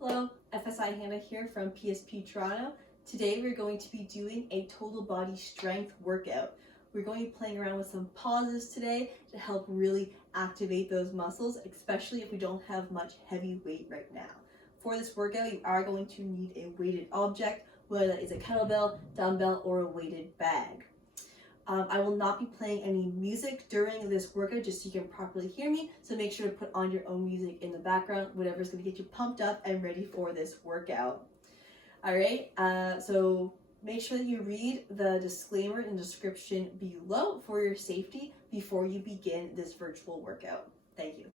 Hello, FSI Hannah here from PSP Toronto. Today we're going to be doing a total body strength workout. We're going to be playing around with some pauses today to help really activate those muscles, especially if we don't have much heavy weight right now. For this workout, you are going to need a weighted object, whether that is a kettlebell, dumbbell, or a weighted bag. I will not be playing any music during this workout just so you can properly hear me, so make sure to put on your own music in the background, whatever is going to get you pumped up and ready for this workout. Alright, so make sure that you read the disclaimer in the description below for your safety before you begin this virtual workout. Thank you.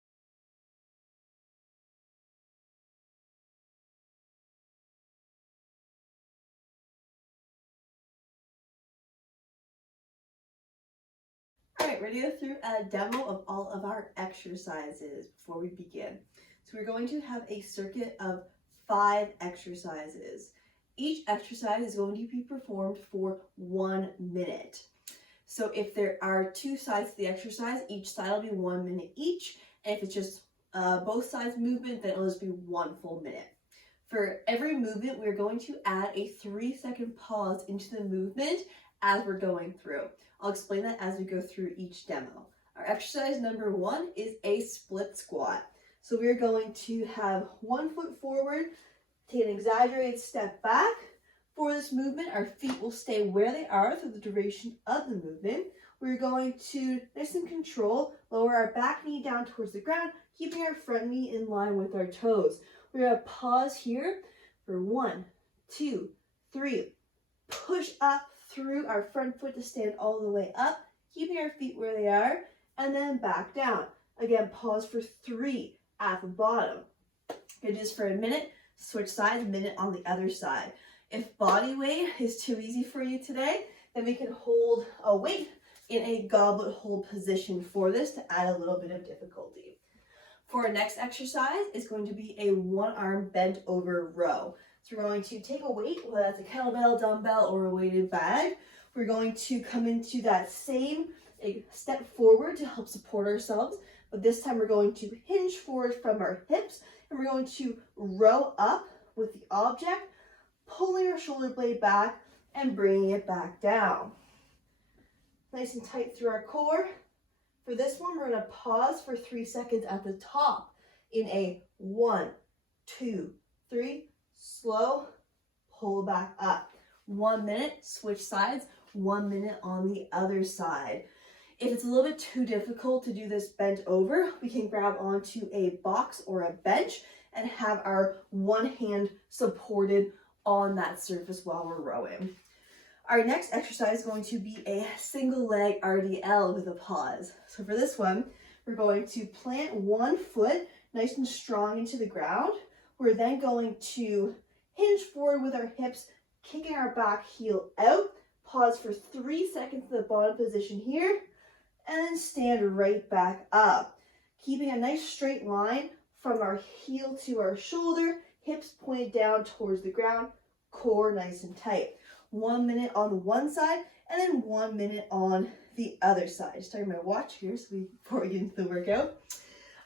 Alright, ready to go through a demo of all of our exercises before we begin. So we're going to have a circuit of 5 exercises. Each exercise is going to be performed for 1 minute. So if there are 2 sides to the exercise, each side will be 1 minute each. And if it's just both sides movement, then it'll just be 1 full minute. For every movement, we're going to add a 3-second pause into the movement as we're going through. I'll explain that as we go through each demo. Our exercise number 1 is a split squat. So we're going to have 1 foot forward, take an exaggerated step back. For this movement, our feet will stay where they are through the duration of the movement. We're going to, nice and control, lower our back knee down towards the ground, keeping our front knee in line with our toes. We're going to pause here for 1, 2, 3. Push up through our front foot to stand all the way up, keeping our feet where they are, and then back down. Again, pause for 3 at the bottom. It is for a minute, switch sides, a minute on the other side. If body weight is too easy for you today, then we can hold a weight in a goblet hold position for this to add a little bit of difficulty. For our next exercise is going to be a 1-arm bent over row. So we're going to take a weight, whether that's a kettlebell, dumbbell, or a weighted bag. We're going to come into that same step forward to help support ourselves, but this time we're going to hinge forward from our hips, and we're going to row up with the object, pulling our shoulder blade back and bringing it back down. Nice and tight through our core. For this one, we're going to pause for 3 seconds at the top in a 1, 2, 3, slow, pull back up. 1 minute, switch sides, 1 minute on the other side. If it's a little bit too difficult to do this bent over, we can grab onto a box or a bench and have our one hand supported on that surface while we're rowing. Our next exercise is going to be a single leg RDL with a pause. So for this one, we're going to plant 1 foot nice and strong into the ground. We're then going to hinge forward with our hips, kicking our back heel out. Pause for 3 seconds in the bottom position here, and then stand right back up. Keeping a nice straight line from our heel to our shoulder, hips pointed down towards the ground, core nice and tight. 1 minute on one side, and then 1 minute on the other side. Just starting my watch here before we get into the workout.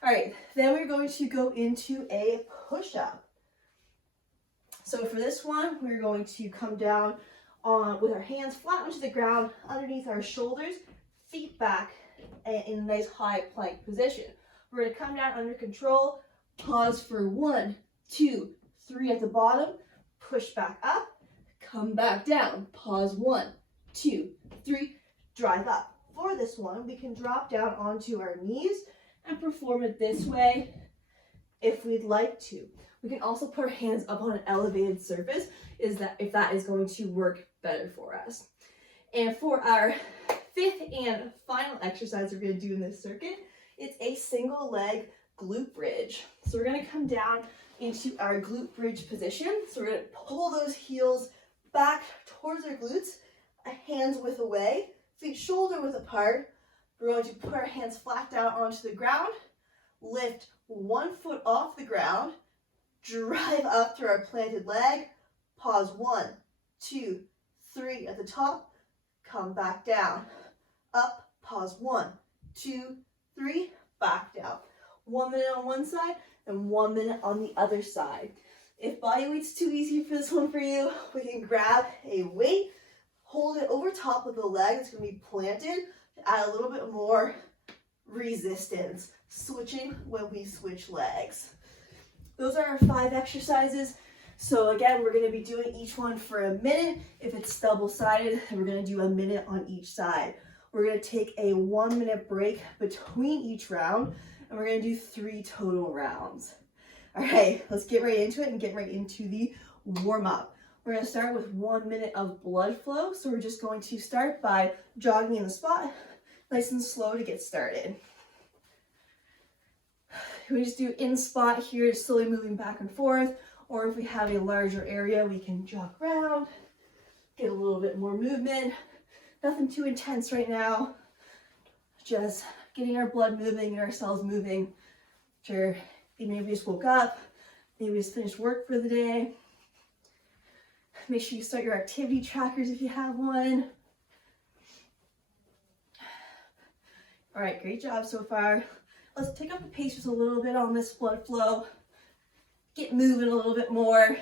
All right, then we're going to go into a push-up. So for this one, we're going to come down with our hands flat onto the ground, underneath our shoulders, feet back in a nice high plank position. We're going to come down under control, pause for 1, 2, 3 at the bottom, push back up, come back down, pause 1, 2, 3, drive up. For this one, we can drop down onto our knees and perform it this way if we'd like to. We can also put our hands up on an elevated surface if that is going to work better for us. And for our 5th and final exercise we're going to do in this circuit, it's a single leg glute bridge. So we're going to come down into our glute bridge position. So we're going to pull those heels back towards our glutes, hands width away, feet shoulder width apart. We're going to put our hands flat down onto the ground, lift 1 foot off the ground, drive up through our planted leg, pause 1, 2, 3 at the top, come back down, up, pause 1, 2, 3, back down. 1 minute on one side and 1 minute on the other side. If body weight's too easy for this one for you, we can grab a weight, hold it over top of the leg. It's going to be planted to add a little bit more resistance, switching when we switch legs. Those are our 5 exercises. So again, we're going to be doing each one for a minute. If it's double-sided, we're going to do a minute on each side. We're going to take a 1-minute break between each round, and we're going to do 3 total rounds. All right, let's get right into it and get right into the warm-up. We're going to start with 1 minute of blood flow. So we're just going to start by jogging in the spot, nice and slow to get started. We just do in spot here, slowly moving back and forth, or if we have a larger area, we can jog around, get a little bit more movement. Nothing too intense right now, just getting our blood moving and our cells moving. Sure, maybe we just woke up, maybe we just finished work for the day. Make sure you start your activity trackers if you have one. All right, great job so far. Let's take up the pace just a little bit on this blood flow. Get moving a little bit more.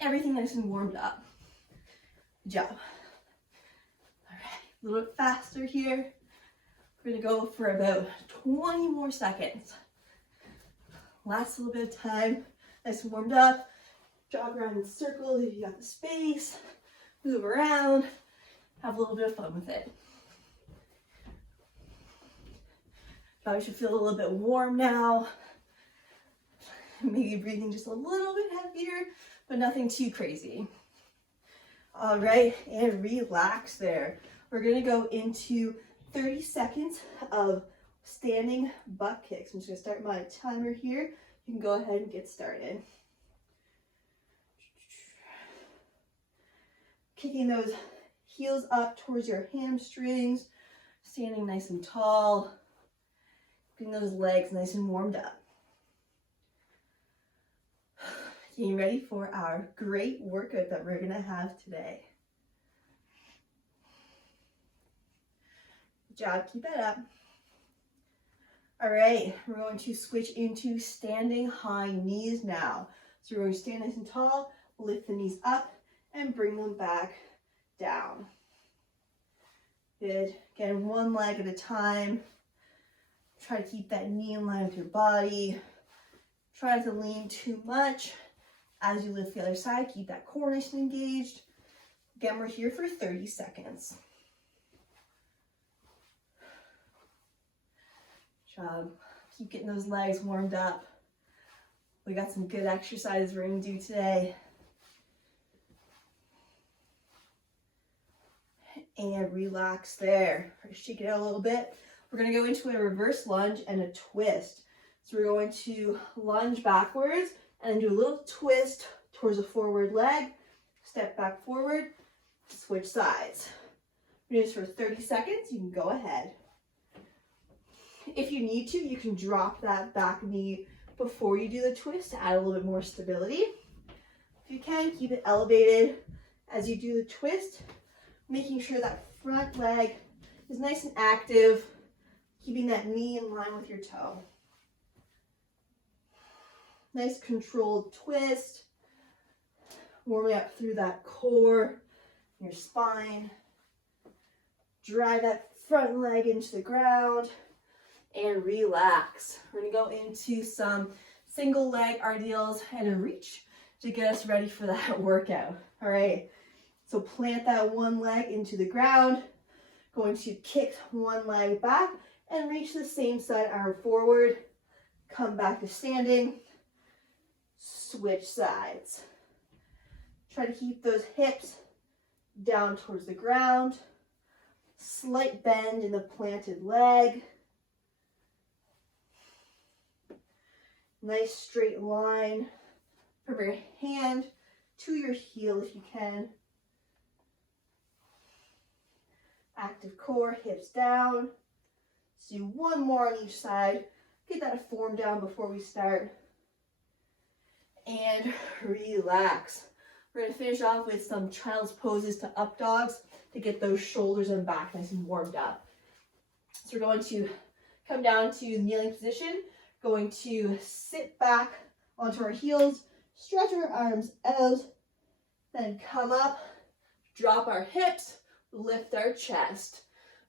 Everything nice and warmed up. Good job. All right, a little bit faster here. We're gonna go for about 20 more seconds. Last little bit of time, nice and warmed up. Jog around in circles if you got the space. Move around. Have a little bit of fun with it. Probably should feel a little bit warm now. Maybe breathing just a little bit heavier, but nothing too crazy. All right, and relax there. We're gonna go into 30 seconds of standing butt kicks. I'm just gonna start my timer here. You can go ahead and get started. Kicking those heels up towards your hamstrings, standing nice and tall, getting those legs nice and warmed up. Getting ready for our great workout that we're gonna have today. Good job, keep that up. All right, we're going to switch into standing high knees now. So we're going to stand nice and tall, lift the knees up, and bring them back down. Good. Again, one leg at a time. Try to keep that knee in line with your body. Try not to lean too much. As you lift the other side, keep that core nice and engaged. Again, we're here for 30 seconds. Good job. Keep getting those legs warmed up. We got some good exercises we're going to do today. And relax there. Shake it out a little bit. We're going to go into a reverse lunge and a twist. So we're going to lunge backwards and do a little twist towards a forward leg. Step back forward, switch sides. Do this for 30 seconds. You can go ahead. If you need to, you can drop that back knee before you do the twist to add a little bit more stability. If you can, keep it elevated as you do the twist, making sure that front leg is nice and active, keeping that knee in line with your toe. Nice controlled twist, warming up through that core, your spine. Drive that front leg into the ground and relax. We're gonna go into some single leg RDLs and a reach to get us ready for that workout. All right, so plant that one leg into the ground, going to kick one leg back and reach the same side arm forward, come back to standing, switch sides. Try to keep those hips down towards the ground, slight bend in the planted leg. Nice straight line from your hand to your heel if you can. Active core, hips down. Let's do one more on each side. Get that form down before we start. And relax. We're going to finish off with some child's poses to up dogs to get those shoulders and back nice and warmed up. So we're going to come down to kneeling position. Going to sit back onto our heels, stretch our arms out, then come up, drop our hips, lift our chest.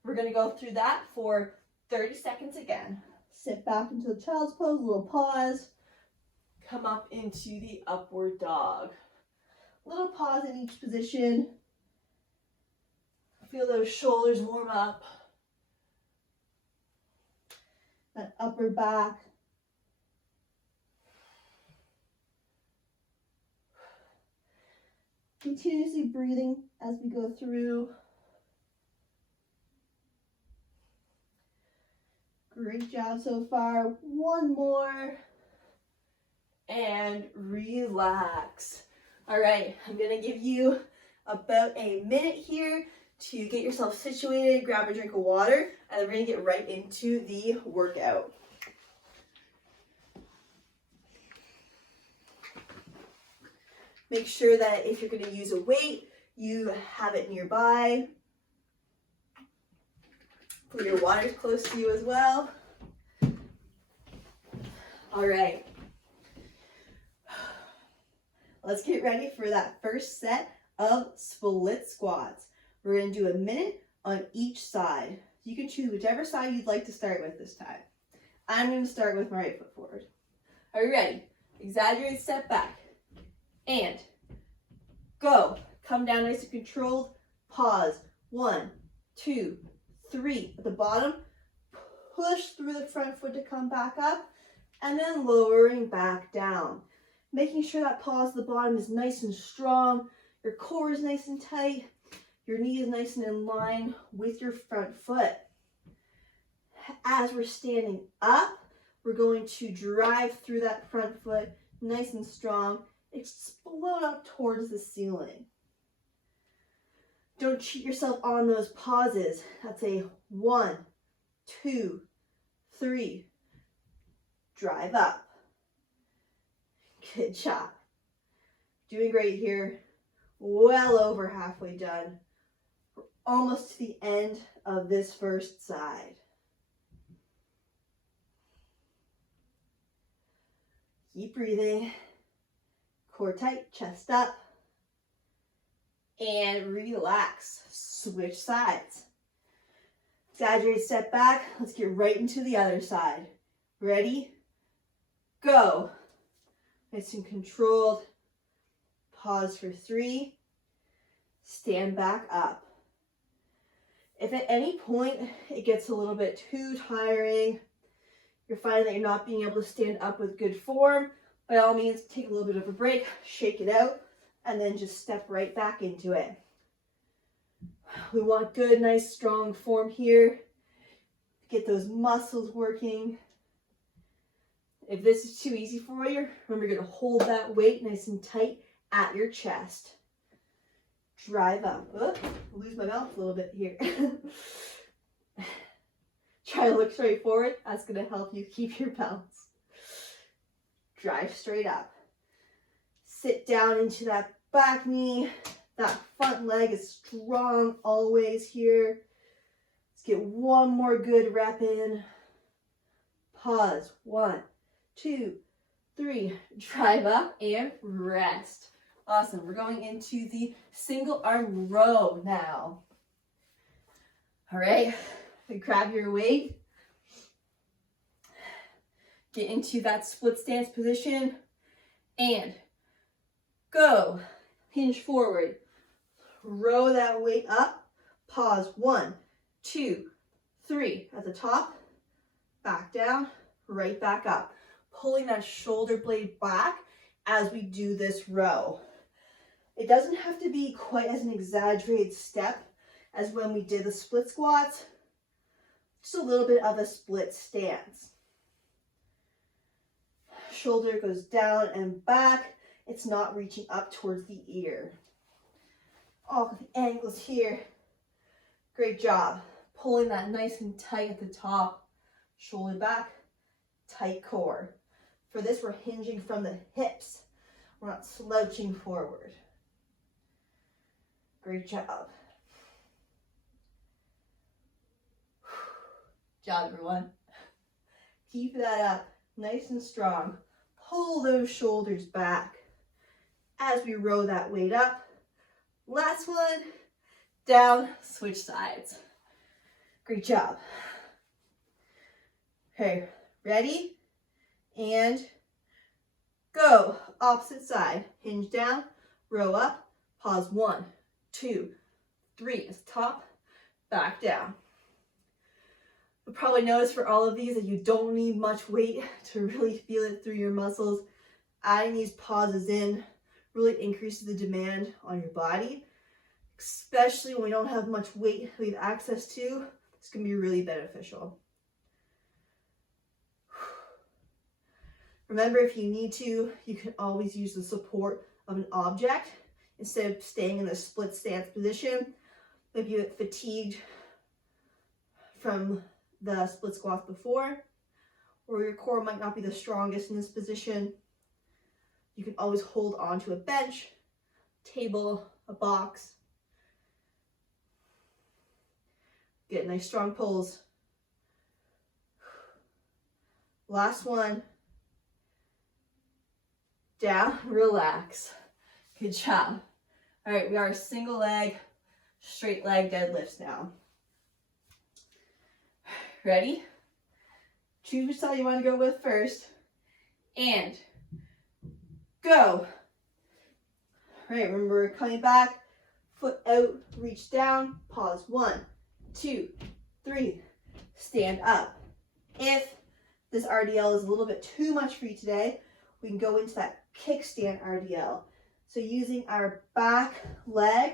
We're going to go through that for 30 seconds again. Sit back into the child's pose, a little pause. Come up into the upward dog. Little pause in each position. Feel those shoulders warm up. That upper back. Continuously breathing as we go through. Great job so far. One more. And relax. All right, I'm gonna give you about a minute here to get yourself situated, grab a drink of water, and then we're gonna get right into the workout. Make sure that if you're gonna use a weight, you have it nearby. Put your water close to you as well. All right. Let's get ready for that first set of split squats. We're going to do a minute on each side. You can choose whichever side you'd like to start with this time. I'm going to start with my right foot forward. Are you ready? Exaggerate step back. And go. Come down nice and controlled. Pause. 1, 2, 3. At the bottom, push through the front foot to come back up. And then lowering back down. Making sure that pause at the bottom is nice and strong. Your core is nice and tight. Your knee is nice and in line with your front foot. As we're standing up, we're going to drive through that front foot nice and strong. Explode up towards the ceiling. Don't cheat yourself on those pauses. That's a 1, 2, 3. Drive up. Good job. Doing great here. Well over halfway done. We're almost to the end of this first side. Keep breathing. Core tight, chest up. And relax. Switch sides. Exaggerate step back. Let's get right into the other side. Ready? Go. Nice and controlled. Pause for 3. Stand back up. If at any point it gets a little bit too tiring, you're finding that you're not being able to stand up with good form, by all means, take a little bit of a break, shake it out, and then just step right back into it. We want good, nice, strong form here. Get those muscles working. If this is too easy for you, remember you're going to hold that weight nice and tight at your chest. Drive up. Oh, lose my balance a little bit here. Try to look straight forward. That's going to help you keep your balance. Drive straight up. Sit down into that back knee. That front leg is strong always here. Let's get one more good rep in. Pause. 1, 2, 3. Drive up and rest. Awesome. We're going into the single arm row now. All right. Grab your weight. Get into that split stance position and go. Hinge forward. Row that weight up. Pause. 1, 2, 3. At the top. Back down. Right back up. Pulling that shoulder blade back as we do this row. It doesn't have to be quite as an exaggerated step as when we did the split squats. Just a little bit of a split stance. Shoulder goes down and back. It's not reaching up towards the ear. All the angles here. Great job. Pulling that nice and tight at the top. Shoulder back, tight core. For this, we're hinging from the hips. We're not slouching forward. Great job. Job, everyone. Keep that up, nice and strong. Pull those shoulders back. as we row that weight up. Last one, down, switch sides. Great job. Okay, ready? And go. Opposite side. Hinge down, row up, pause. 1, 2, 3. It's top, back down. You'll probably notice for all of these that you don't need much weight to really feel it through your muscles. Adding these pauses in really increases the demand on your body, especially when we don't have much weight we have access to. It's going to be really beneficial. Remember, if you need to, you can always use the support of an object instead of staying in the split stance position. Maybe you get fatigued from the split squats before, or your core might not be the strongest in this position. You can always hold on to a bench, table, a box. Get nice strong pulls. Last one. Down, relax. Good job. All right, we are single leg, straight leg deadlifts now. Ready? Choose which side you want to go with first. And go. All right, remember coming back, foot out, reach down, pause. 1, 2, 3. Stand up. If this RDL is a little bit too much for you today, we can go into that kickstand RDL. So using our back leg,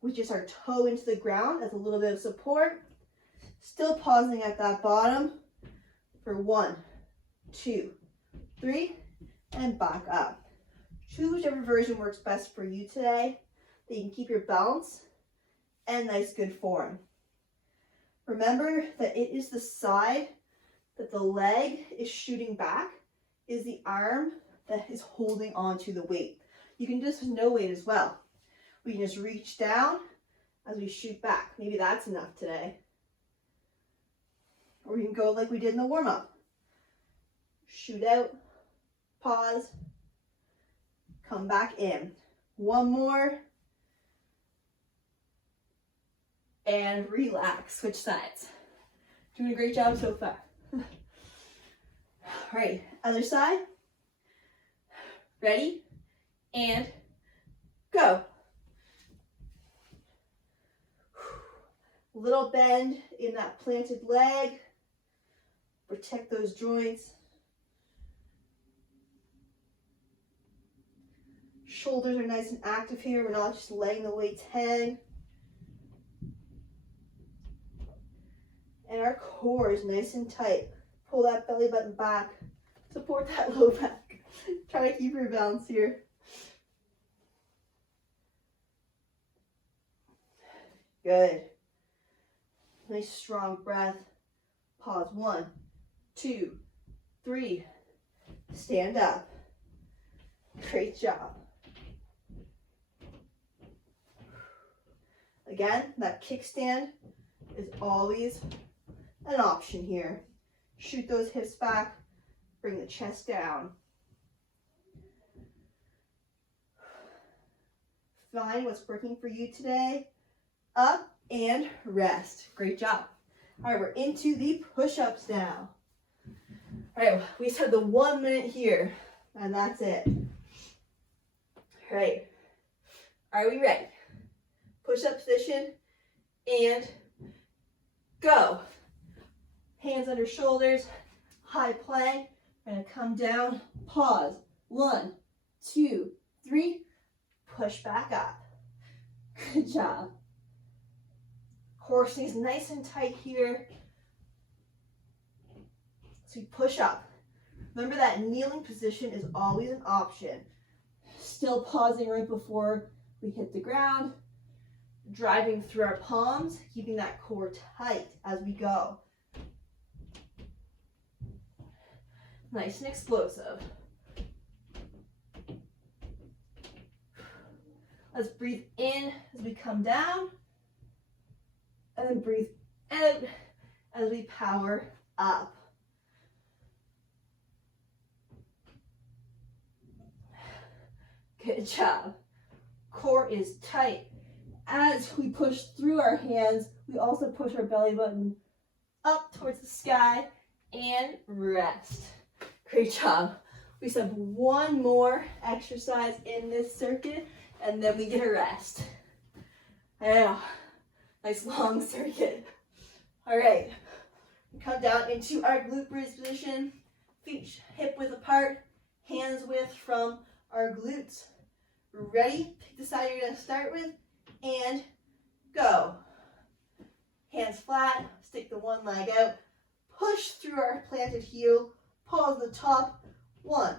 with just our toe into the ground as a little bit of support, still pausing at that bottom for 1, 2, 3, and back up. Choose whichever version works best for you today, that you can keep your balance and nice good form. Remember that it is the side that the leg is shooting back, is the arm that is holding on to the weight. You can do this with no weight as well. We can just reach down as we shoot back. Maybe that's enough today. Or you can go like we did in the warm-up. Shoot out, pause, come back in. One more. And relax, switch sides. Doing a great job so far. All right, other side. Ready? And go. Little bend in that planted leg. Protect those joints. Shoulders are nice and active here. We're not just letting the weights hang. And our core is nice and tight. Pull that belly button back. Support that low back. Try to keep your balance here. Good. Nice strong breath. Pause. 1, 2, 3. Stand up. Great job. Again, that kickstand is always an option here. Shoot those hips back. Bring the chest down. Find what's working for you today. Up and rest. Great job. All right, we're into the push-ups now. All right, we just have the 1 minute here, and that's it. All right, are we ready? Push-up position, and go. Hands under shoulders, high plank. We're gonna come down, pause. 1, 2, 3, push back up. Good job. Core stays nice and tight here. So we push up. Remember that kneeling position is always an option. Still pausing right before we hit the ground. Driving through our palms, keeping that core tight as we go. Nice and explosive. Let's breathe in as we come down. And then breathe out as we power up. Good job. Core is tight. As we push through our hands, we also push our belly button up towards the sky and rest. Great job. We just have one more exercise in this circuit and then we get a rest. Yeah, nice long circuit. All right, come down into our glute bridge position. Feet hip width apart, hands width from our glutes. Ready? Pick the side you're going to start with and go. Hands flat, stick the one leg out, push through our planted heel, pause the top. 1,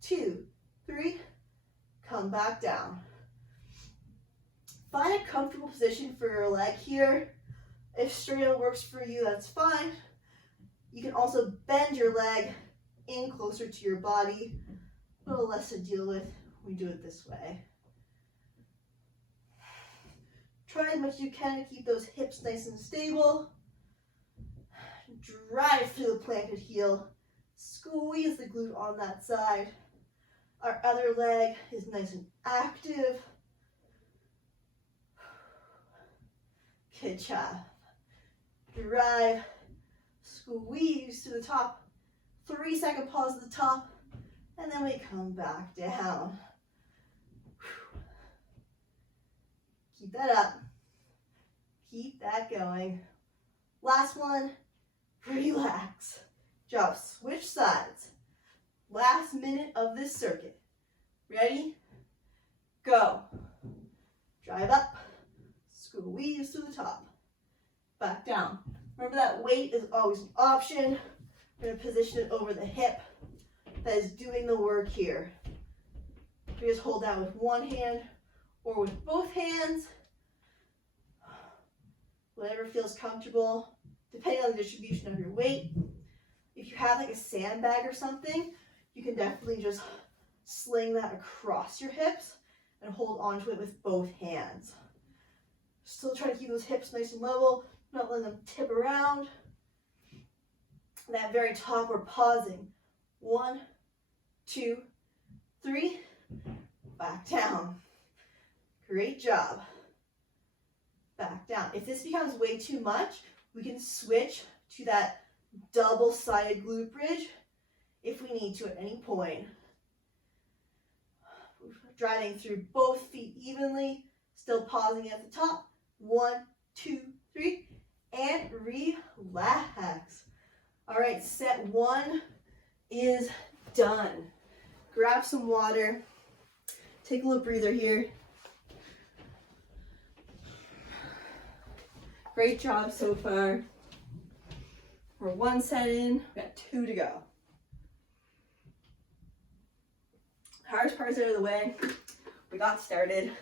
2, 3, come back down. Find a comfortable position for your leg here. If straight out works for you, that's fine. You can also bend your leg in closer to your body. A little less to deal with when we do it this way. Try as much as you can to keep those hips nice and stable. Drive through the planted heel. Squeeze the glute on that side. Our other leg is nice and active. Good job. Drive, squeeze to the top. 3-second pause at the top, and then we come back down. Keep that up. Keep that going. Last one, relax. Job, switch sides. Last minute of this circuit. Ready? Go. Drive up, squeeze to the top. Back down. Remember that weight is always an option. We're going to position it over the hip. That is doing the work here. You just hold that with one hand or with both hands. Whatever feels comfortable, depending on the distribution of your weight. If you have like a sandbag or something, you can definitely just sling that across your hips and hold onto it with both hands. Still trying to keep those hips nice and level, not letting them tip around. That very top, we're pausing. 1, 2, 3, back down. Great job. Back down. If this becomes way too much, we can switch to that double-sided glute bridge if we need to at any point. Driving through both feet evenly, still pausing at the top. 1, 2, 3, and relax. All right, set 1 is done. Grab some water. Take a little breather here. Great job so far. We're 1 set in, we got 2 to go. Hardest part's out of the way. We got started.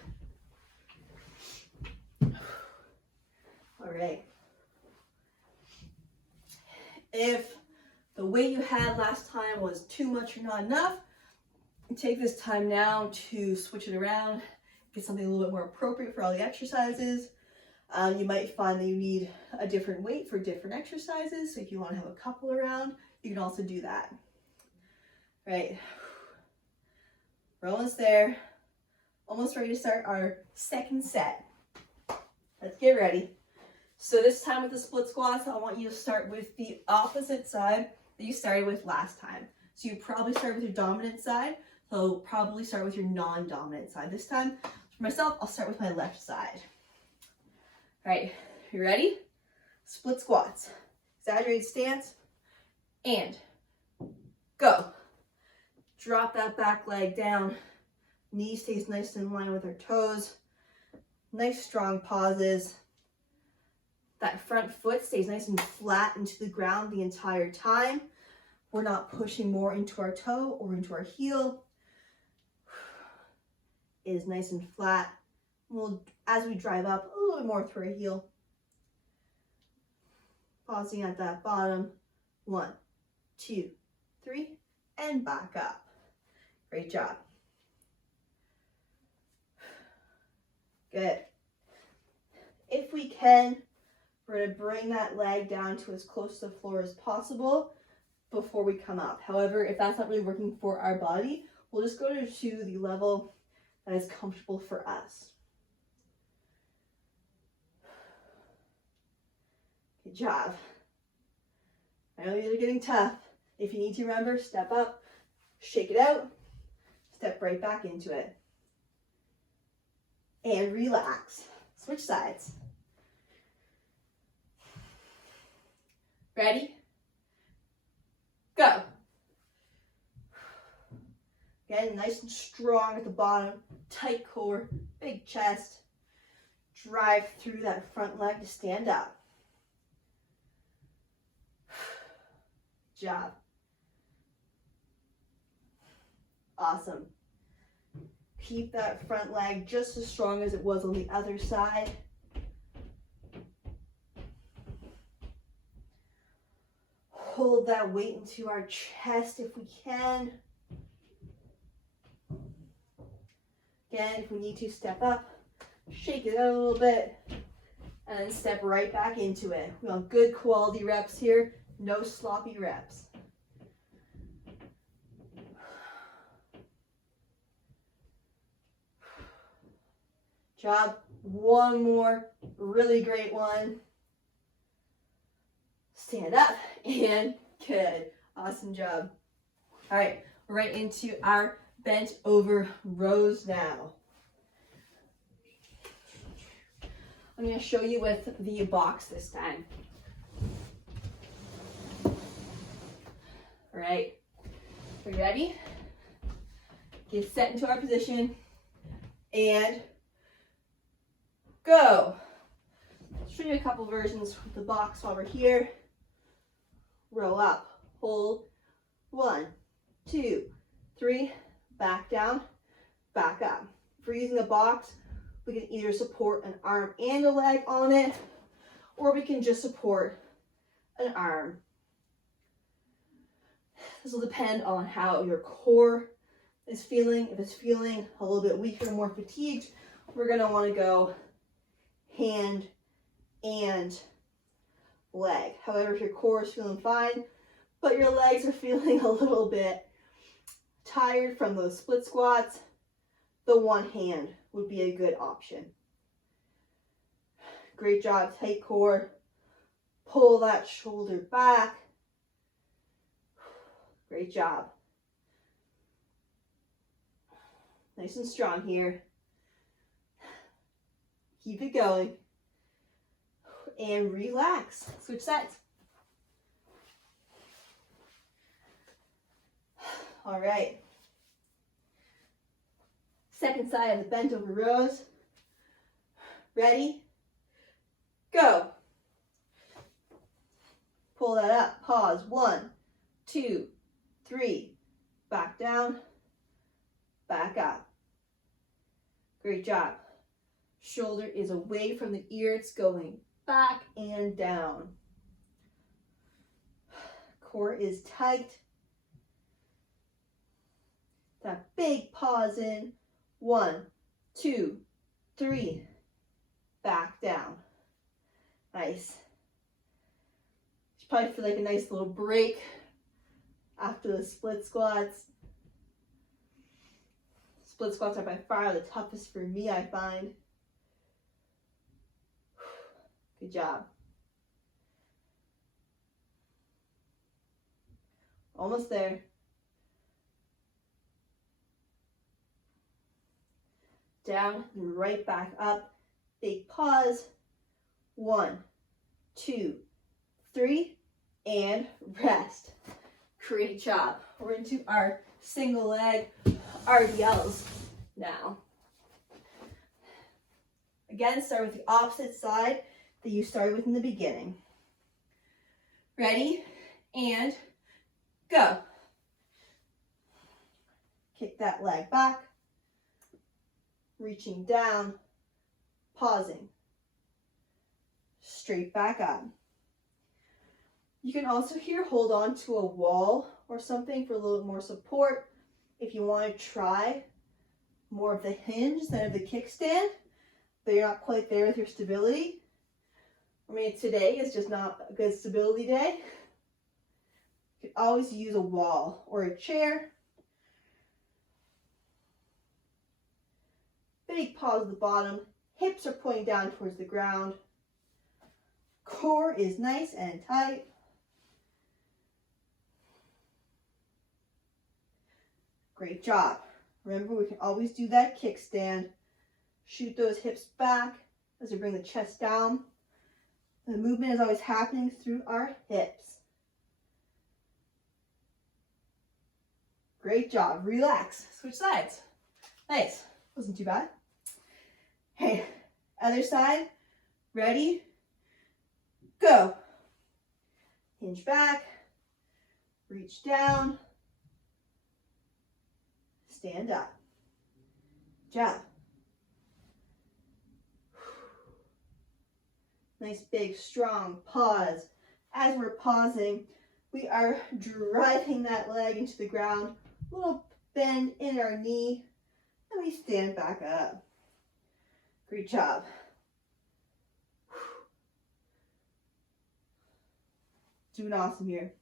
All right. If the weight you had last time was too much or not enough, take this time now to switch it around, get something a little bit more appropriate for all the exercises. You might find that you need a different weight for different exercises. So if you want to have a couple around, you can also do that. Right. We're almost there. Almost ready to start our second set. Let's get ready. So this time with the split squats, I want you to start with the opposite side that you started with last time. So you probably start with your dominant side. So probably start with your non-dominant side. This time, for myself, I'll start with my left side. All right, you ready? Split squats. Exaggerated stance. And go. Drop that back leg down. Knee stays nice in line with our toes. Nice strong pauses. That front foot stays nice and flat into the ground the entire time. We're not pushing more into our toe or into our heel. It is nice and flat. We'll, as we drive up, a little bit more through our heel. Pausing at that bottom. 1, 2, 3, and back up. Great job. Good. If we can, we're going to bring that leg down to as close to the floor as possible before we come up. However, if that's not really working for our body, we'll just go to the level that is comfortable for us. Good job. I know these are getting tough. If you need to, remember, step up, shake it out, step right back into it. And relax. Switch sides. Ready? Go. Again, nice and strong at the bottom, tight core, big chest. Drive through that front leg to stand up. Good job. Awesome. Keep that front leg just as strong as it was on the other side. Hold that weight into our chest if we can. Again, if we need to, step up, shake it out a little bit, and then step right back into it. We want good quality reps here, no sloppy reps. Job. One more really great one. Stand up and good. Awesome job. All right, we're right into our bent over rows now. I'm going to show you with the box this time. All right, are you ready? Get set into our position and go. I'll show you a couple versions with the box while we're here. Row up, hold, 1, 2, 3, back down, back up. If we're using a box, we can either support an arm and a leg on it, or we can just support an arm. This will depend on how your core is feeling. If it's feeling a little bit weaker, more fatigued, we're going to want to go hand and leg. However, if your core is feeling fine, but your legs are feeling a little bit tired from those split squats, the one hand would be a good option. Great job, tight core. Pull that shoulder back. Great job. Nice and strong here. Keep it going. And relax. Switch sides. All right. Second side of the bent over rows. Ready? Go. Pull that up. Pause. 1, 2, 3. Back down. Back up. Great job. Shoulder is away from the ear. It's going back and down. Core is tight. That big pause in. 1, 2, 3. Back down. Nice. You probably feel like a nice little break after the split squats. Split squats are by far the toughest for me, I find. Good job. Almost there. Down and right back up. Big pause. 1, 2, 3, and rest. Great job. We're into our single leg RDLs now. Again, start with the opposite side that you started with in the beginning. Ready? And go. Kick that leg back. Reaching down. Pausing. Straight back up. You can also here hold on to a wall or something for a little more support if you want to try more of the hinge than of the kickstand, but you're not quite there with your stability. I mean, today is just not a good stability day. You can always use a wall or a chair. Big pause at the bottom. Hips are pointing down towards the ground. Core is nice and tight. Great job. Remember, we can always do that kickstand. Shoot those hips back as we bring the chest down. The movement is always happening through our hips. Great job. Relax. Switch sides. Nice. Wasn't too bad. Hey, other side. Ready? Go. Hinge back. Reach down. Stand up. Jab. Nice big strong pause. As we're pausing, we are driving that leg into the ground. A little bend in our knee. And we stand back up. Great job. Doing awesome here.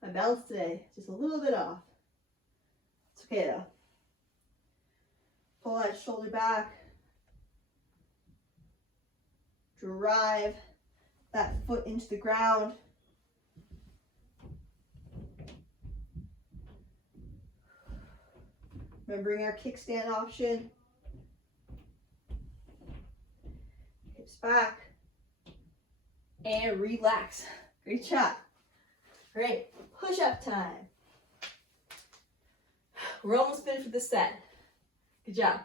My balance today is just a little bit off. It's okay though. Pull that shoulder back. Drive that foot into the ground. Remembering our kickstand option. Hips back. And relax. Great job. Great. Push-up time. We're almost finished with this set. Good job.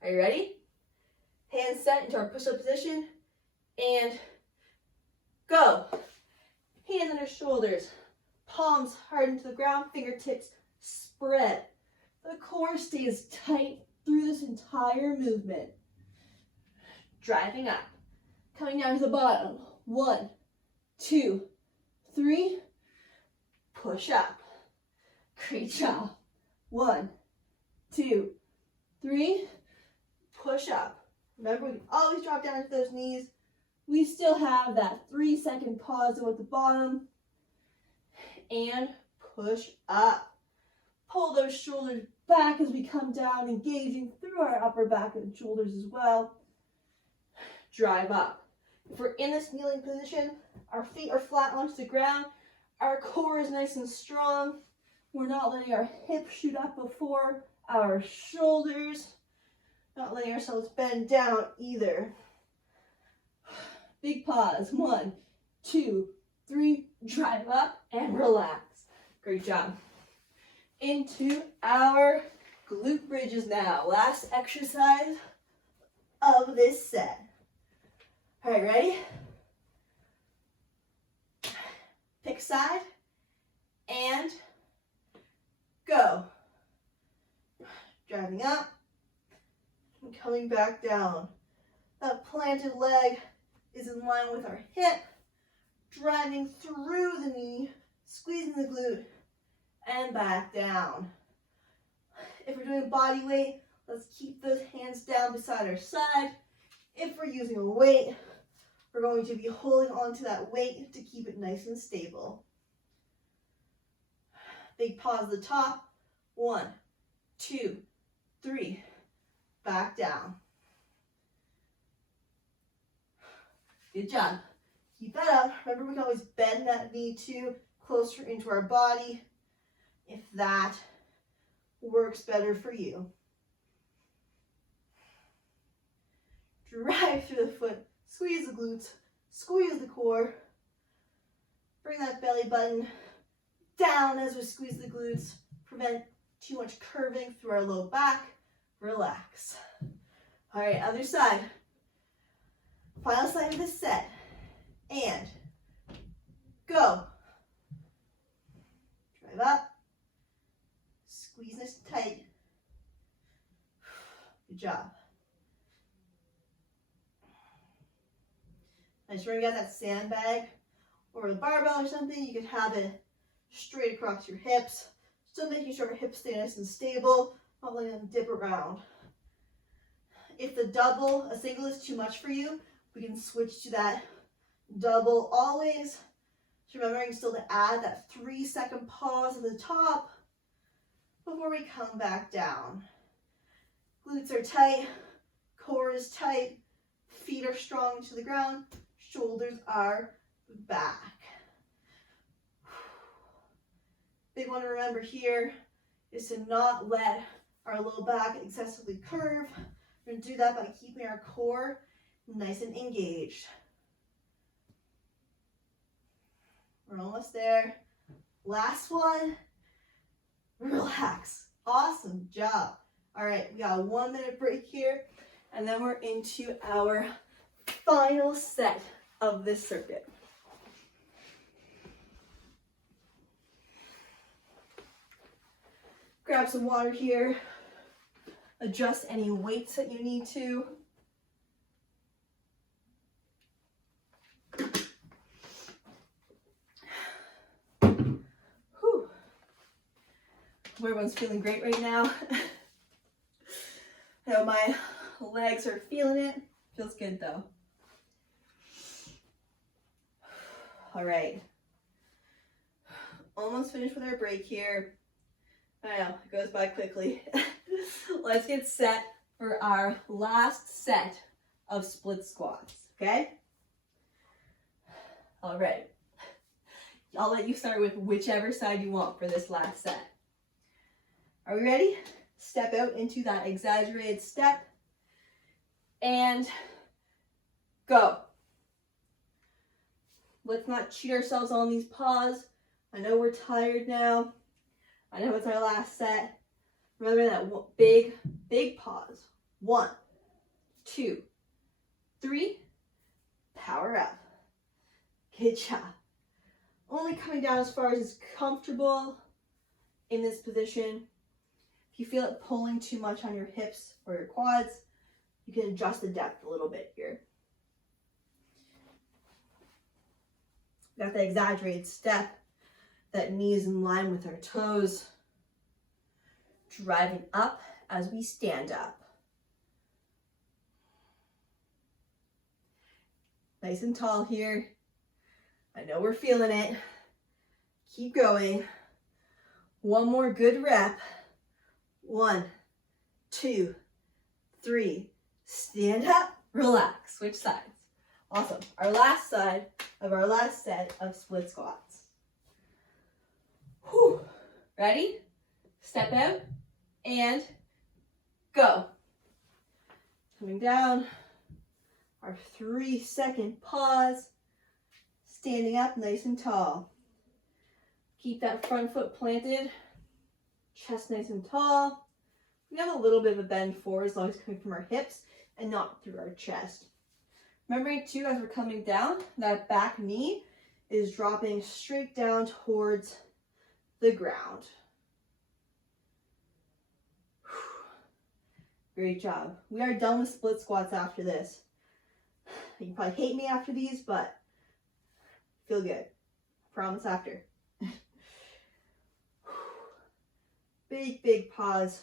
Are you ready? Hands set into our push-up position. And go. Hands under shoulders. Palms hard into the ground. Fingertips spread. The core stays tight through this entire movement. Driving up. Coming down to the bottom. 1, 2, 3. Push up. Great job. 1, 2, 3. Push up. Remember, we can always drop down into those knees. We still have that 3-second pause at the bottom. And push up. Pull those shoulders back as we come down, engaging through our upper back and shoulders as well. Drive up. If we're in this kneeling position, our feet are flat onto the ground. Our core is nice and strong. We're not letting our hips shoot up before our shoulders. Not letting ourselves bend down either. Big pause. 1, 2, 3. Drive up and relax. Great job. Into our glute bridges now. Last exercise of this set. All right, ready? Pick side and go. Driving up and coming back down. That planted leg is in line with our hip, driving through the knee, squeezing the glute, and back down. If we're doing body weight, let's keep those hands down beside our side. If we're using a weight, we're going to be holding onto that weight to keep it nice and stable. Big pause at the top. 1, 2, 3. Back down. Good job. Keep that up. Remember, we can always bend that knee too, closer into our body, if that works better for you. Drive through the foot, squeeze the glutes, squeeze the core. Bring that belly button down as we squeeze the glutes. Prevent too much curving through our low back. Relax. All right, other side. Final side of this set. And go. Drive up. Squeeze this tight. Good job. Nice. Remember, you got that sandbag or a barbell or something. You can have it straight across your hips. Still making sure our hips stay nice and stable, not letting them dip around. If the double, a single is too much for you, we can switch to that double always. So remembering still to add that 3-second pause at the top. before we come back down. Glutes are tight, core is tight, feet are strong to the ground, shoulders are back. Big one to remember here is to not let our low back excessively curve. We're going to do that by keeping our core nice and engaged. We're almost there. Last one. Relax. Awesome job. All right, we got a 1 minute break here, and then we're into our final set of this circuit. Grab some water here. Adjust any weights that you need to. Whew. Everyone's feeling great right now. I know my legs are feeling it. Feels good though. All right. Almost finished with our break here. I know, it goes by quickly. Let's get set for our last set of split squats, okay? All right. I'll let you start with whichever side you want for this last set. Are we ready? Step out into that exaggerated step and go. Let's not cheat ourselves on these pause. I know we're tired now. I know it's our last set. Remember that big pause. 1, 2, 3. Power up. Good job. Only coming down as far as is comfortable in this position. If you feel it pulling too much on your hips or your quads, you can adjust the depth a little bit here. Got the exaggerated step. That knee is in line with our toes. Driving up as we stand up. Nice and tall here. I know we're feeling it. Keep going. One more good rep. 1, 2, 3. Stand up, relax. Switch sides. Awesome. Our last side of our last set of split squats. Whew. Ready? Step out and go. Coming down. Our 3-second pause. Standing up nice and tall. Keep that front foot planted. Chest nice and tall. We have a little bit of a bend forward as long as it's coming from our hips and not through our chest. Remembering too, as we're coming down, that back knee is dropping straight down towards the ground. Great job. We are done with split squats after this. You can probably hate me after these, but feel good. Promise after. Big pause.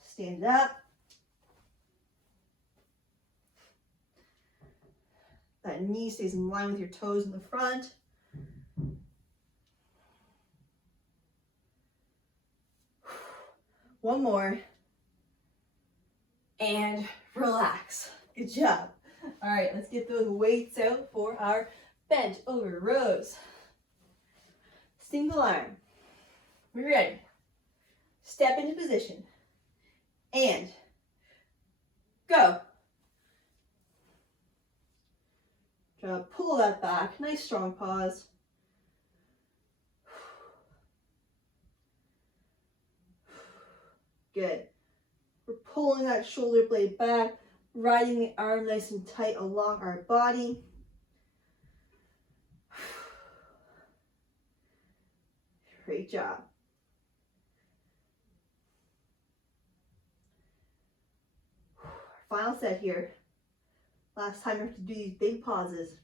Stand up. That knee stays in line with your toes in the front. One more. And relax. Good job. All right, let's get those weights out for our bent over rows. Single arm. We're ready. Step into position. And go. Try to pull that back. Nice strong pause. Good. We're pulling that shoulder blade back, riding the arm nice and tight along our body. Great job. Final set here. Last time we have to do these big pauses.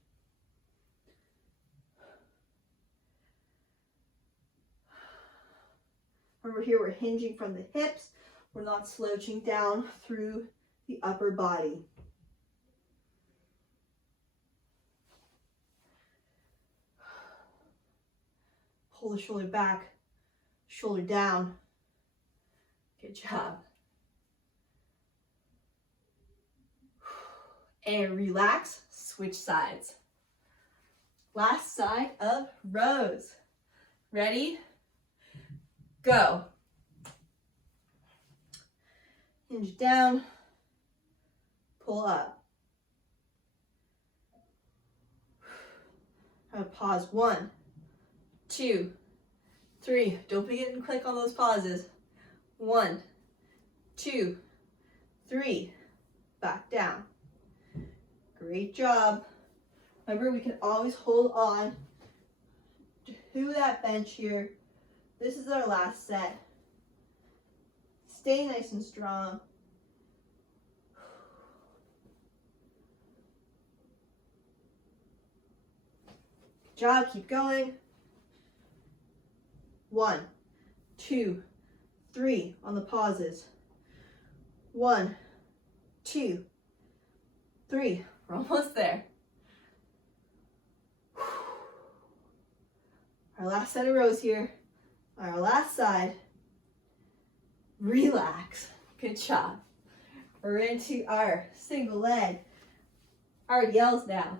Remember here, we're hinging from the hips. We're not slouching down through the upper body. Pull the shoulder back shoulder down. Good job. And relax, switch sides. Last side of rows. Ready? Go. Hinge down, pull up. I'm gonna pause 1, 2, 3. Don't forget to click on those pauses. 1, 2, 3. Back down. Great job. Remember, we can always hold on to that bench here. This is our last set. Stay nice and strong. Good job, keep going. 1, 2, 3 on the pauses. 1, 2, 3. We're almost there. Our last set of rows here. Our last side. Relax. Good job. We're into our single leg RDLs now.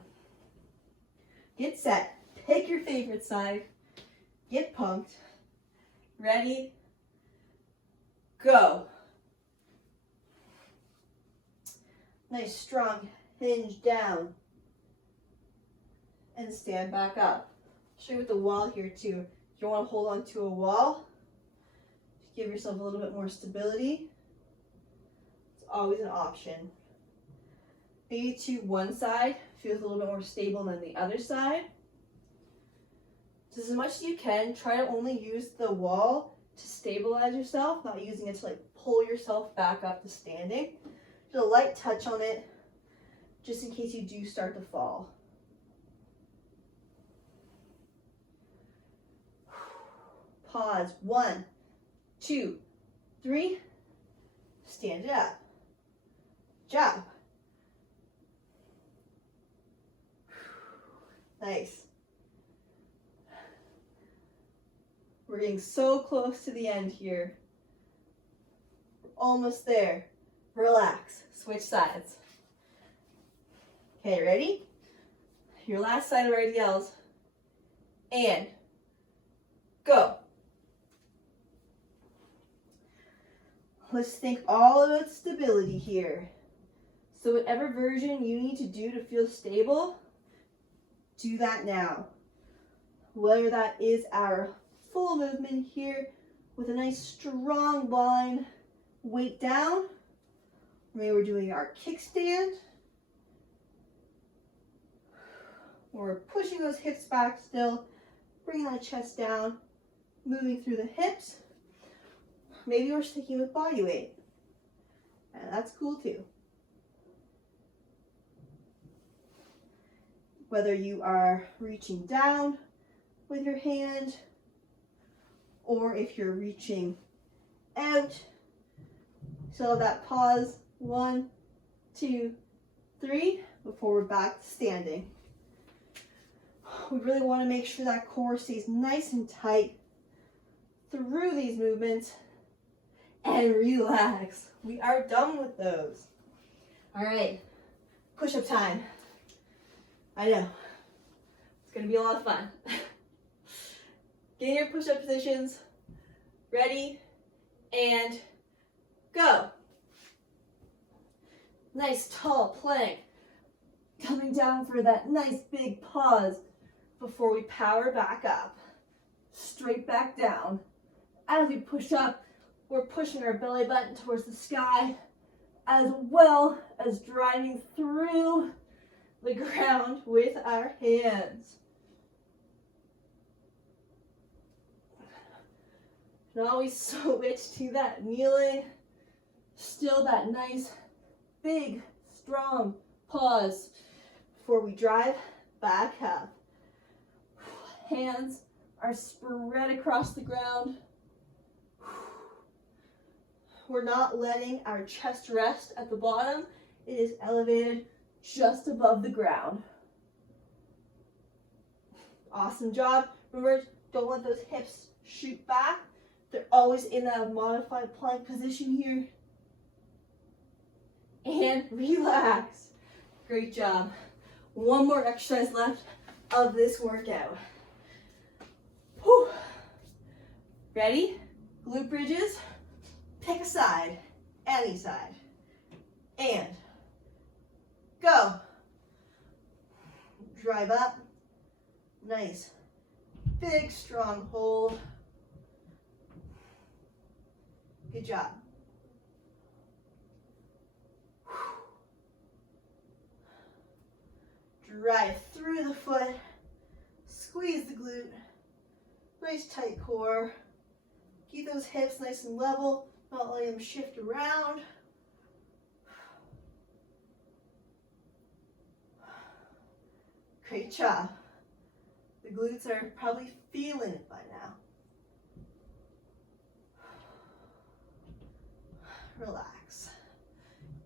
Get set. Pick your favorite side. Get pumped. Ready? Go. Nice strong hinge down. And stand back up. Show you with the wall here too. If you want to hold on to a wall, give yourself a little bit more stability. It's always an option. Maybe to one side feels a little bit more stable than the other side. Just as much as you can, try to only use the wall to stabilize yourself, not using it to like pull yourself back up to standing. Just a light touch on it, just in case you do start to fall. Pause. 1, 2, 3. Stand it up. Job. Nice. We're getting so close to the end here. We're almost there. Relax. Switch sides. Okay, ready? Your last side of RDLs. And go. Let's think all about stability here. So whatever version you need to do to feel stable, do that now. Whether that is our full movement here with a nice strong line, weight down. Maybe we're doing our kickstand. Or we're pushing those hips back still, bringing that chest down, moving through the hips. Maybe we're sticking with body weight. And that's cool too. Whether you are reaching down with your hand, or if you're reaching out. So that pause, 1, 2, 3, before we're back to standing. We really want to make sure that core stays nice and tight through these movements. And relax. We are done with those. All right, push-up time. I know, it's gonna be a lot of fun. Get in your push-up positions. Ready, and go. Nice tall plank. Coming down for that nice big pause before we power back up. Straight back down. As we push up, we're pushing our belly button towards the sky, as well as driving through the ground with our hands. And always switch to that kneeling. Still that nice, big, strong pause before we drive back up. Hands are spread across the ground. We're not letting our chest rest at the bottom. It is elevated just above the ground. Awesome job. Remember, don't let those hips shoot back. They're always in that modified plank position here. And relax. Great job. One more exercise left of this workout. Whew. Ready? Glute bridges. Pick a side, any side. And go. Drive up. Nice. Big, strong hold. Good job. Drive through the foot. Squeeze the glute. Nice tight core. Keep those hips nice and level, not letting them shift around. Great job. The glutes are probably feeling it by now. Relax.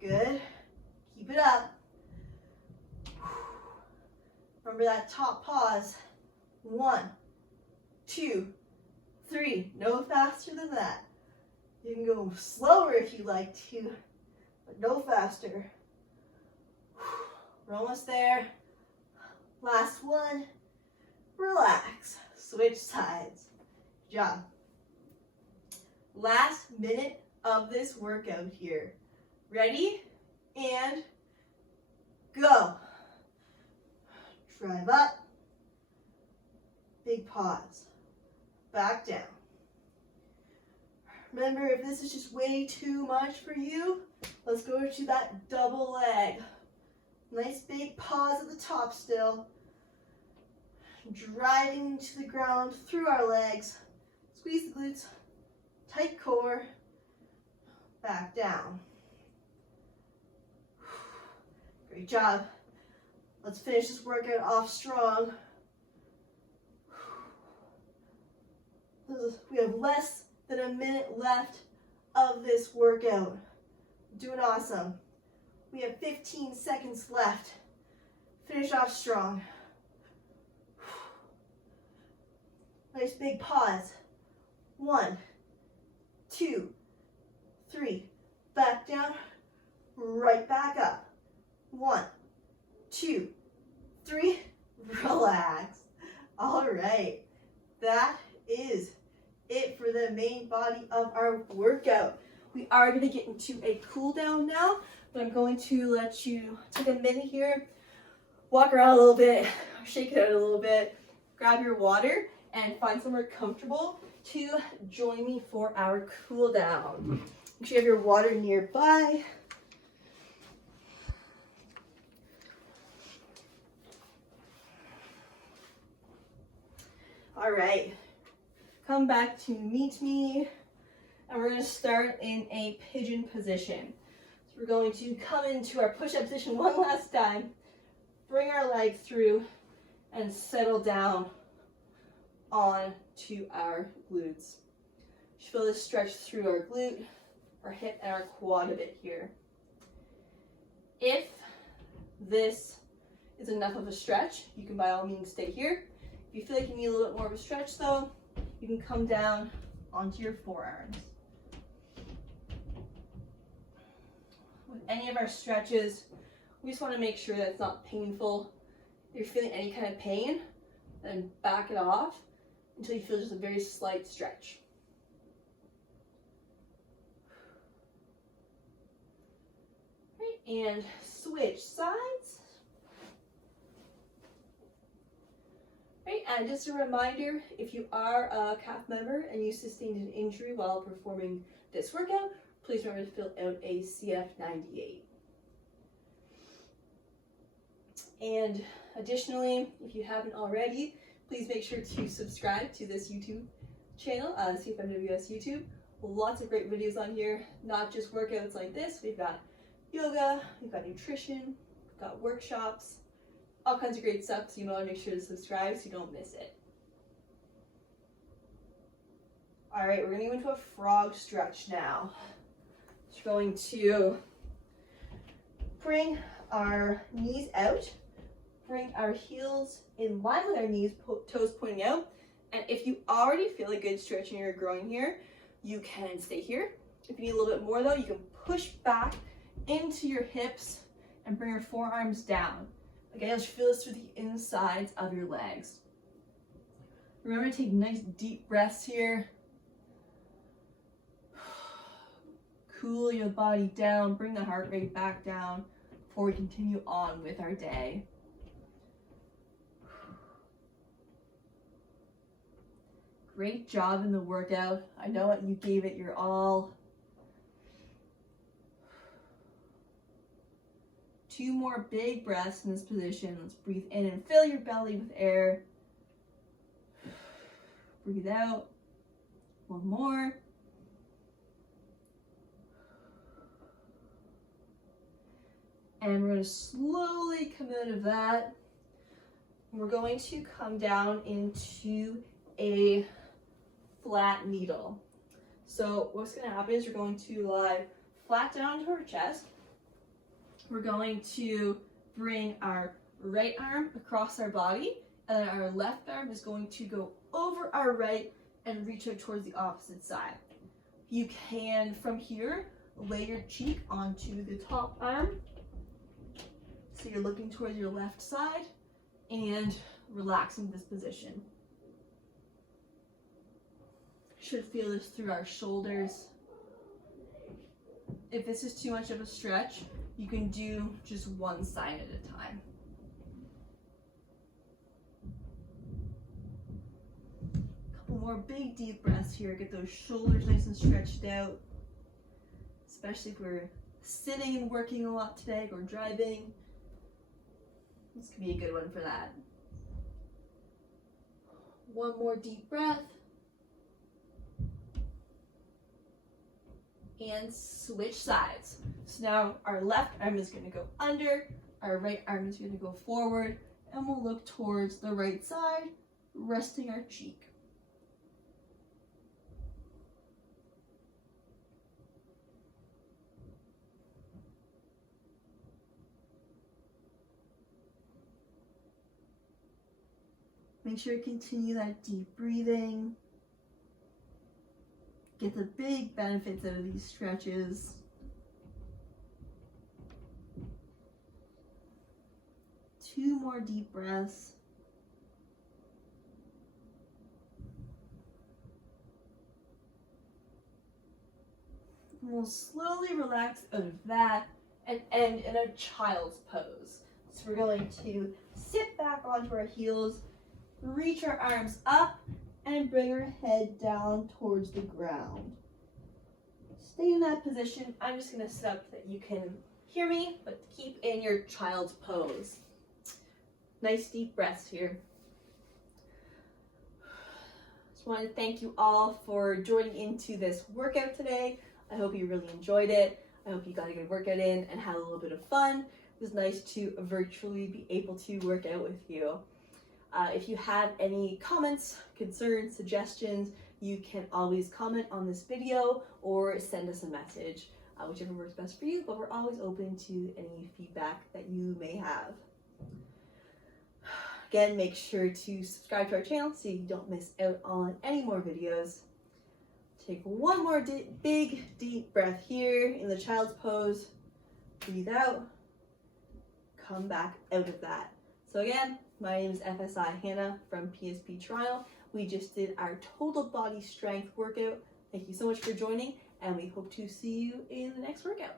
Good. Keep it up. Remember that top pause. 1, 2, 3. No faster than that. You can go slower if you like to, but no faster. We're almost there. Last one. Relax. Switch sides. Good job. Last minute of this workout here. Ready? And go. Drive up. Big pause. Back down. Remember, if this is just way too much for you, let's go to that double leg. Nice big pause at the top still. Driving to the ground through our legs. Squeeze the glutes. Tight core. Back down. Great job. Let's finish this workout off strong. We have less than a minute left of this workout. Doing awesome. We have 15 seconds left. Finish off strong. Nice big pause. 1, 2, 3. Back down. Right back up. 1, 2, 3. Relax. All right. That is it for the main body of our workout. We are going to get into a cool down now, but I'm going to let you take a minute here, walk around a little bit, shake it out a little bit, grab your water, and find somewhere comfortable to join me for our cool down. Make sure you have your water nearby. All right. Come back to meet me, and we're going to start in a pigeon position. So we're going to come into our push-up position one last time, bring our leg through, and settle down onto our glutes. Just feel this stretch through our glute, our hip, and our quad a bit here. If this is enough of a stretch, you can by all means stay here. If you feel like you need a little bit more of a stretch though, you can come down onto your forearms. With any of our stretches, we just want to make sure that it's not painful. If you're feeling any kind of pain, then back it off until you feel just a very slight stretch. Right, and switch sides. Right, and just a reminder, if you are a CAF member and you sustained an injury while performing this workout, please remember to fill out a CF98. And additionally, if you haven't already, please make sure to subscribe to this YouTube channel, CFMWS YouTube. Lots of great videos on here, not just workouts like this. We've got yoga, we've got nutrition, we've got workshops, all kinds of great stuff, so you want to make sure to subscribe so you don't miss it. All right, we're going to go into a frog stretch now. We're going to bring our knees out, bring our heels in line with our knees, toes pointing out, and if you already feel a good stretch in your groin here, you can stay here. If you need a little bit more though, you can push back into your hips and bring your forearms down. Again, just feel this through the insides of your legs. Remember to take nice deep breaths here. Cool your body down, bring the heart rate back down before we continue on with our day. Great job in the workout. I know you gave it your all. 2 more big breaths in this position. Let's breathe in and fill your belly with air. Breathe out. 1 more. And we're going to slowly come out of that. We're going to come down into a flat needle. So what's going to happen is we're going to lie flat down to our chest. We're going to bring our right arm across our body, and then our left arm is going to go over our right and reach out towards the opposite side. You can, from here, lay your cheek onto the top arm. So you're looking towards your left side and relaxing this position. Should feel this through our shoulders. If this is too much of a stretch, you can do just one side at a time. Couple more big deep breaths here. Get those shoulders nice and stretched out, especially if we're sitting and working a lot today or driving. This could be a good one for that. 1 more deep breath. And switch sides. So now our left arm is going to go under, our right arm is going to go forward, and we'll look towards the right side, resting our cheek. Make sure to continue that deep breathing. Get the big benefits out of these stretches. Two more deep breaths. And we'll slowly relax out of that and end in a child's pose. So we're going to sit back onto our heels, reach our arms up, and bring our head down towards the ground. Stay in that position. I'm just going to sit up so that you can hear me, but keep in your child's pose. Nice deep breaths here. Just wanted to thank you all for joining into this workout today. I hope you really enjoyed it. I hope you got a good workout in and had a little bit of fun. It was nice to virtually be able to work out with you. If you have any comments, concerns, suggestions, you can always comment on this video or send us a message, whichever works best for you, but we're always open to any feedback that you may have. Again, make sure to subscribe to our channel so you don't miss out on any more videos. Take one more big, deep breath here in the child's pose. Breathe out. Come back out of that. So again, my name is FSI Hannah from PSP Trial. We just did our total body strength workout. Thank you so much for joining, and we hope to see you in the next workout.